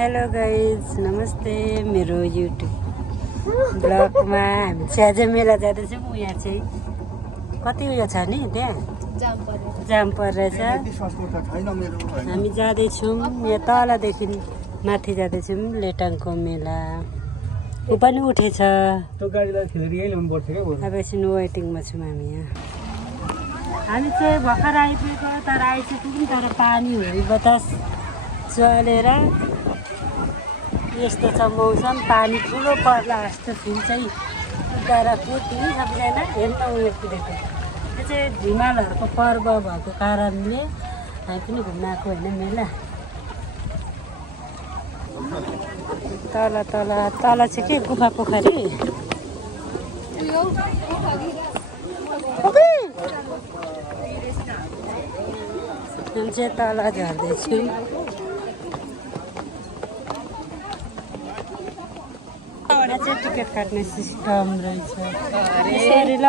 Hello guys, नमस्ते। मेरो YouTube ब्लगमा हामी चाहिँ आज मेला जाँदैछौँ। यहाँ चाहिँ कति उयो छ नि, त्यहाँ जाम परेछ। हामी जाँदैछौँ यहाँ तलदेखि माथि जाँदैछौँ लेटाङको मेला। ऊ पनि उठेछ। अब एकछिन वेटिङमा छौँ हामी यहाँ। हामी चाहिँ भर्खर आइपुगेको तर आइसक्यौँ, तर पानी हुरी बतास चलेर यस्तो छ मौसम। पानी ठुलो पर्ला जस्तो फिल चाहिँ तर कुद्यौँ सबैजना हेर्न उयो कुदेको। त्यो चाहिँ हिमालहरूको पर्व भएको कारणले हामी पनि घुम्न आएको होइन मेला। तल तल तल चाहिँ के गुफा पोखरी हामी चाहिँ तल झर्दैछौँ। यहाँ चाहिँ टिकट काट्ने सिस्टम रहेछ। यसरी ल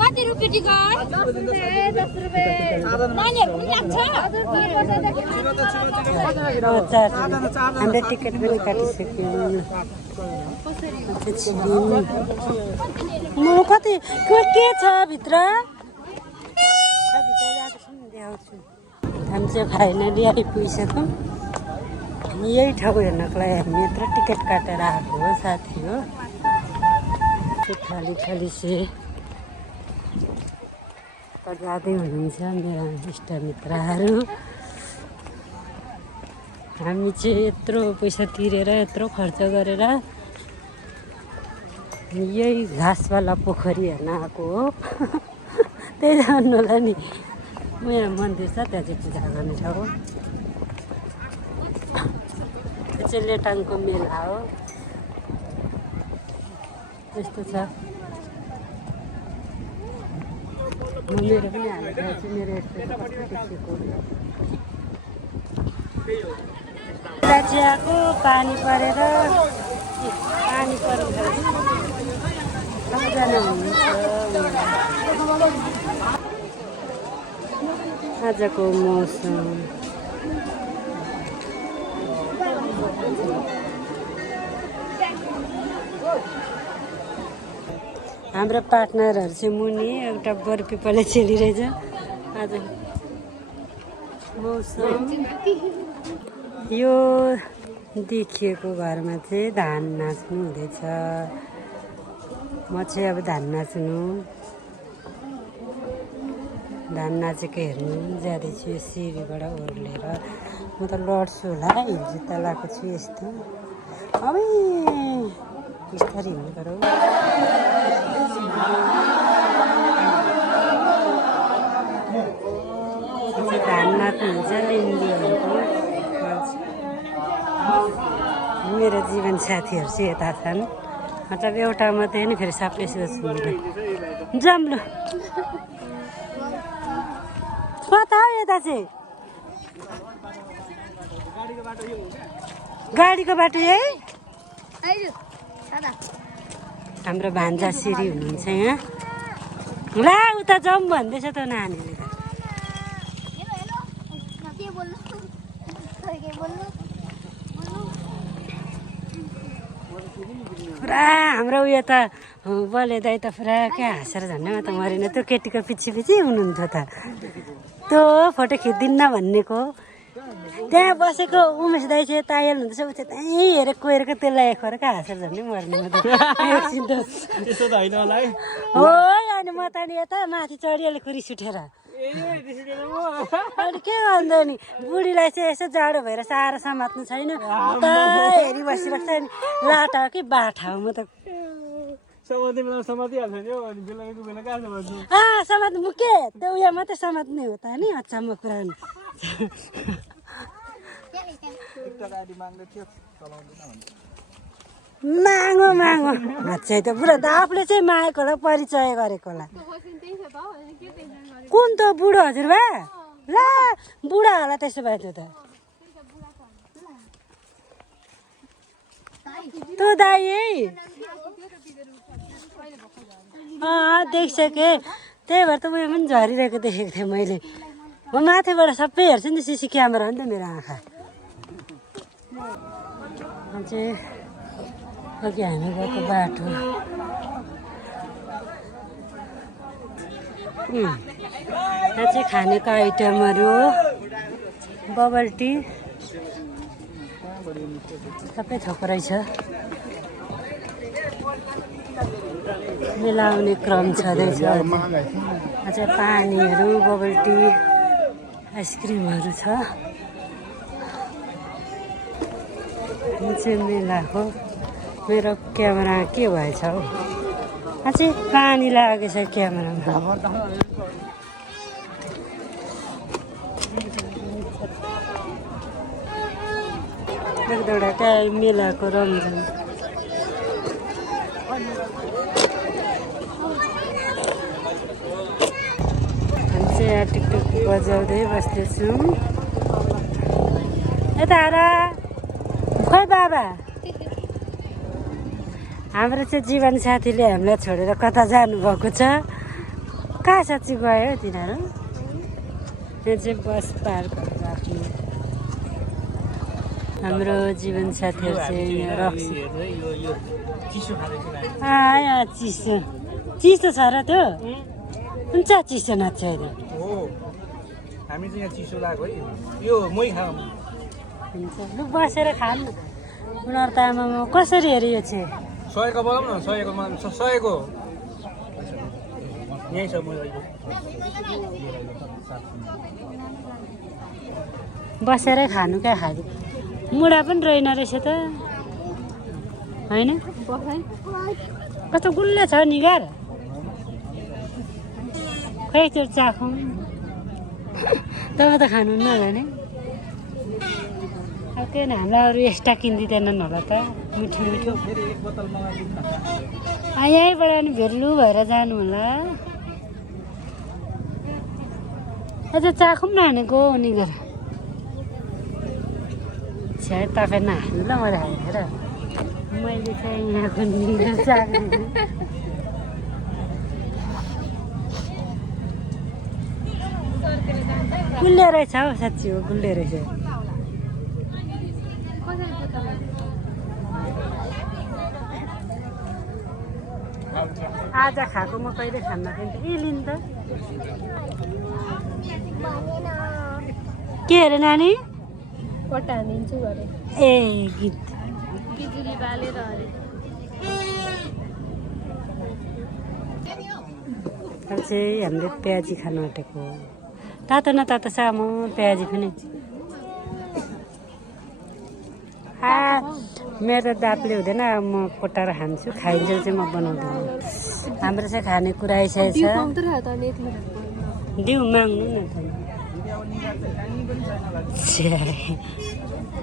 कति रुपियाँ टिकट? 10 रुपियाँ 10 रुपियाँ। नानीहरु पनि लाग्छ? हामीले टिकट पनि काटिसक्यौँ। म कति के छ भित्र देखाउँछु। हामी चाहिँ फाइनली आइपुगिसक्यौँ। यही ठाउँ हेर्नको लागि हामी यत्रो टिकट काटेर आएको हो साथी हो। खाली खाली से जाँदै हुनुहुन्छ मेरा इष्टमित्रहरू। हामी चाहिँ यत्रो पैसा तिरेर यत्रो खर्च गरेर यही घाँसवाला पोखरी हेर्न आएको हो। त्यही जान्नु होला नि। यहाँ मन्दिर छ, त्यहाँ चाहिँ पूजा गर्ने ठाउँ हो। त्यो चाहिँ लेटाङको मेला हो। त्यस्तो छ। म मेरो पनि हालेको छु। मेरो चाहिँ आएको पानी परेर सबैजना हुनुहुन्छ। आजको मौसम हाम्रो पार्टनरहरू चाहिँ मुनि एउटा बरपिपले चलिरहेछ। आज मौसम यो देखिएको घरमा चाहिँ धान नाच्नु हुँदैछ। म चाहिँ अब धान नाच्नु धान नाचेको हेर्नु जाँदैछु यो सिँढीबाट ओर्लेर। म त लड्छु होला, हिल जुत्ता लगाएको छु यस्तो। अब बिस्तारै हिँड्नु पऱ्यो। धान नाच्नु हुन्छ लिम्बूहरूको। मेरो जीवन साथीहरू चाहिँ यता छन्। मतलब एउटा मात्रै नि, फेरि सबले सोच्नु जम्लु कता हो यता चाहिँ? गाडीको बाटो यही? हाम्रो भान्जा सिरी हुनुहुन्छ यहाँ। ला उता जाउँ भन्दैछ त नानीले त। पुरा हाम्रो उयो त बले दाइ त पुरा क्या हाँसेर झन्डै त मरेन। त्यो केटीको पछि पछि हुनुहुन्थ्यो त। त्यो फोटो खिच्दिन्न भन्नेको त्यहाँ बसेको उमेश दाइ चाहिँ तायल हुँदैछ। ऊ चाहिँ त्यहीँ हेरेको कोहेरेको त्यसलाई खरेको हाँसेर झन्डै मर्ने। म त हो अनि म त नि यता माथि चढिहालेको रिस उठेर। अनि के गर्नु नि, बुढीलाई चाहिँ यसो जाडो भएर साह्रो समात्नु छैन। उता हेरी बसिरहेको छ नि। लाटा हो कि बाठा हो? म त समात्नु के त्यो उयो मात्रै समात्ने हो त नि। अचम्म कुरा नि। मागो मागो चाहिँ त बुढा त आफूले चाहिँ मागेको होला परिचय गरेको होला कुन त बुढो हजुरबा ला बुढा होला त्यसो भए त्यो त तँ दाइ है देखिसकेँ त्यही भएर त उयो पनि झरिरहेको देखेको थिएँ मैले म माथिबाट सबै हेर्छु नि सिसी क्यामेरा हो नि त मेरो आँखा चाहिँ अघि हामी गएको बाटो यहाँ चाहिँ खानेको आइटमहरू बबल टी सबै थोक रहेछ मिलाउने क्रम छँदैछ अझै पानीहरू बबल टी आइसक्रिमहरू छ यो चाहिँ मेला हो मेरो क्यामेरा के भएछ हौ अझै पानी लागेछ क्यामेरामा एकदुईवटा त्यहाँ मेलाको रमझम हामी चाहिँ यहाँ टिकटक बजाउँदै बस्दैछौँ यता आएर खोइ बाबा हाम्रो चाहिँ जीवन साथीले हामीलाई छोडेर कता जानुभएको छ कहाँ साँच्ची गयो तिनीहरू यहाँ चाहिँ बस पार्कहरू राख्नु हाम्रो जीवन साथीहरू चाहिँ यहाँ रक्स चिसो चिसो छ र त्यो हुन्छ चिसो नाच्छ अहिले हामी चाहिँ यहाँ चिसो लाग्यो है यो मै खाऊँ हुन्छ लु बसेर खानु उनीहरू त आमामा कसरी हेऱ्यो यो चाहिँ 100 को बोलाऊ न 100 को 100 को यही छ म बसेरै खानु क्या खायो मुढा पनि रहेन रहेछ त होइन कस्तो गुल्ले छ नि गार खै त्यो चाखौँ तपाईँ त खानुहुन्न होला नि अब किन हामीलाई अरू एक्स्ट्रा किनिदिँदैनन् होला त मिठो मिठो यहीँबाट अनि भेर्लु भएर जानु होला अझ चाखौँ न हानेको नि गर छ्या तपाईँ नहाल्नु ल मलाई हालेर मैले चाहिँ यहाँको निगर चाख्नु गुल्ले रहेछ हौ साँच्ची हो गुल्ले रहेछ आज खाएको म कहिले खान्न खान्छ ए लिनु त के अरे नानी पट्टा हानिदिन्छु अरे ए गीत बिजुली बालेर अरे चाहिँ हामीले प्याजी खानु आँटेको तातो न तातो सामु प्याजी पनि मेरो दापले हुँदैन म कोटाएर खान्छु खाइन्जेल चाहिँ म बनाउँदिनँ हाम्रो चाहिँ खानेकुरा आइसकेको छ दिउँ माग्नु न त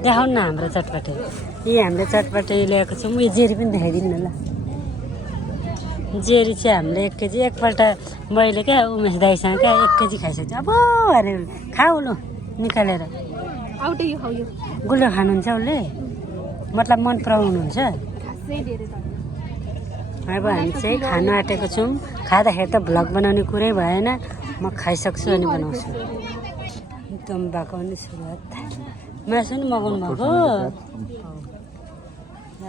देखाउनु न हाम्रो चटपटे यी हामीले चटपटे ल्याएको छौँ यो जेरी पनि देखाइदिनु न ल जेरी चाहिँ हामीले 1 केजी एकपल्ट मैले क्या उमेश दाइसँग क्या 1 केजी खाइसक्छु अब अरे खाऊ लु निकालेर गुलियो खानुहुन्छ उसले मतलब मन पराउनुहुन्छ अब हामी चाहिँ खानु आँटेको छौँ खाँदाखेरि त भ्लग बनाउने कुरै भएन म खाइसक्छु अनि बनाउँछु एकदम भएको नि सुरुवात मासु नि मगाउनु भएको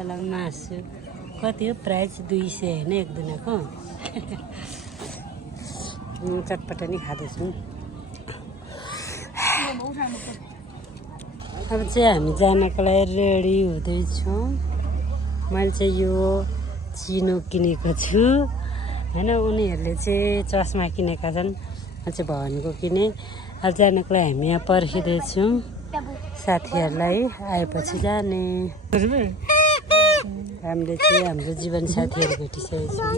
ल मासु कति हो प्राइस 200 होइन एक दुनाको चटपट नि खाँदैछु अब चाहिँ हामी जानको लागि रेडी हुँदैछौँ मैले चाहिँ यो चिनो किनेको छु होइन उनीहरूले चाहिँ चस्मा किनेका छन् म चाहिँ भवनको किने अब जानको लागि हामी यहाँ पर्खिँदैछौँ साथीहरूलाई आएपछि जाने हामीले चाहिँ हाम्रो जीवन साथीहरू भेटिसकेको छौँ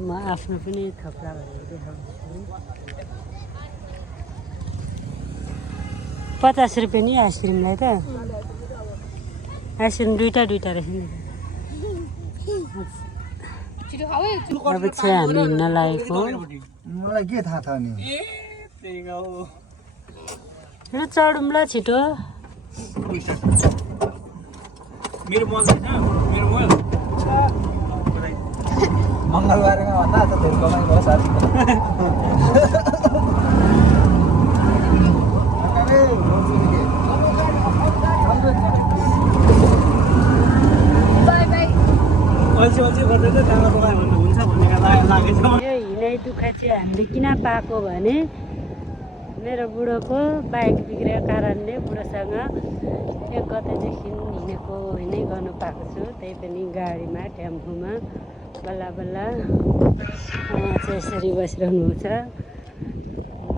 म आफ्नो पनि थप्ला भनेर देखाउँछु 50 रुपियाँ नि आइसक्रिमलाई त आइसक्रिम दुईटा रहेछ नि। छिटो खाऊ है। अब चाहिँ हामी हिँड्न लागेको। मलाई के थाहा छ नि ल चढौँ ल छिटो। मेरो मोबाइल छैन मेरो मोबाइल मङ्गलबारेमा भन्दा आज धेरै कमाइ भयो साथी बाई बाई। अल्छी गर्दै चाहिँ दाना पकायो भने हुन्छ भन्ने लागेछ। यो हिँडाइ दुःख चाहिँ हामीले किन पाएको भने मेरो बुढोको बाइक बिग्रेको कारणले बुढोसँग एक गतेदेखि हिँडेको हिँडै गर्नु पाएको छु, त्यही पनि गाडीमा टेम्पोमा बल्ल बल्ल चाहिँ यसरी बसिरहनुहुन्छ।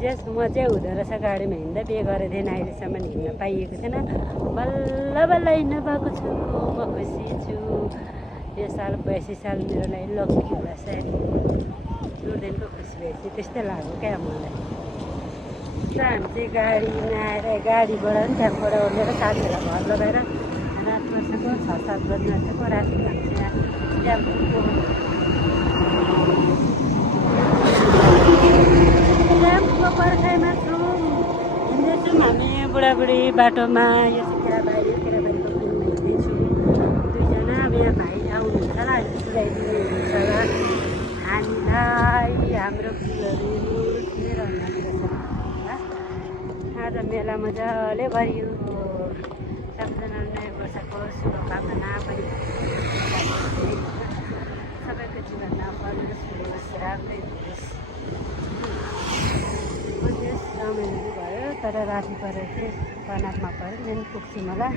जस म चाहिँ हुँदो रहेछ गाडीमा हिँड्दा बिहे गरेदेखि अहिलेसम्म हिँड्न पाइएको थिएन, बल्ल बल्ल हिँड्न पाएको छु। म खुसी छु। यो साल 82 साल मेरो लागि लक्की होला सायद। जोदेखिको खुसी भएपछि त्यस्तै लाग्यो क्या मलाई। हामी चाहिँ गाडीमा आएर गाडीबाट पनि त्यहाँबाट ओर्लेर साथीहरूलाई घर लगाएर रात बसेको 6-7 बजी बसेको राति ड्यामको पर्खाइमा छौँ, हिँड्दैछौँ हामी बुढाबुढी बाटोमा। यो चाहिँ केराबारीको पिङमा हिँड्दैछु। दुईजना अब यहाँ भाइ आउनुहुन्छ होला, पुऱ्याइदिनुहुन्छ होला हामीलाई हाम्रो फुलहरू लिएर आज मेला मजाले भरियो। सबैजना नयाँ वर्षको शुभकामना पनि सबैको जीवनमा फलोस् फुलोस् राम्रै होस्। रमाइलो भयो तर राति परेर चाहिँ बनापमा पऱ्यो बिहान पुग्छौँ होला।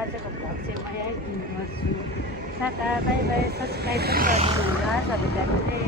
आजको भ्लग चाहिँ म यहीँ गर्छु। Tata bye by. सब्सक्राइब पनि गरिदिनु होला सबैजनाले।